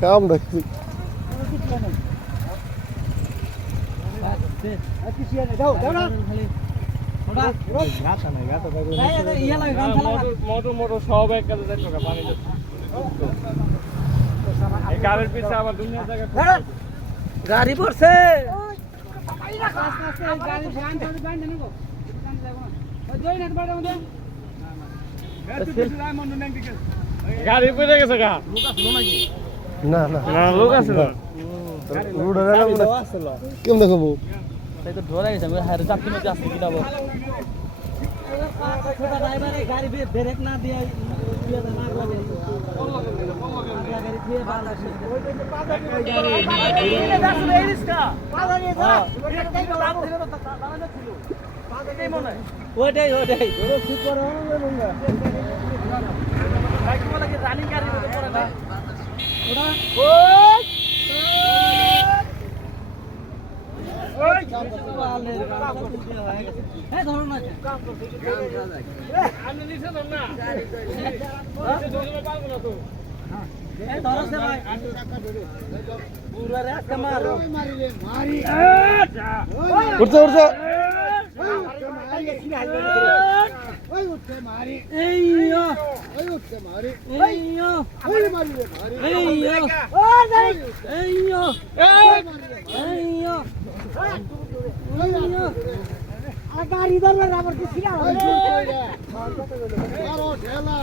কাম দেখছি গাড়ি পড়ছে গাড়ি পড়ে গেছে গা না না না লোক আছে না রোড কেমন দেখাবো তাই তো ধরে গেছে আমি হারে যাত্রী মধ্যে আসতে কিনাবো গাড়ি ব্রেক না দিয়ে না লাগে ওইটাই ওইটাই রানিং গাড়ি পড়ে না উঠছে উঠছে গাড়ি ধরবে আবার কি ছিল ঠেলা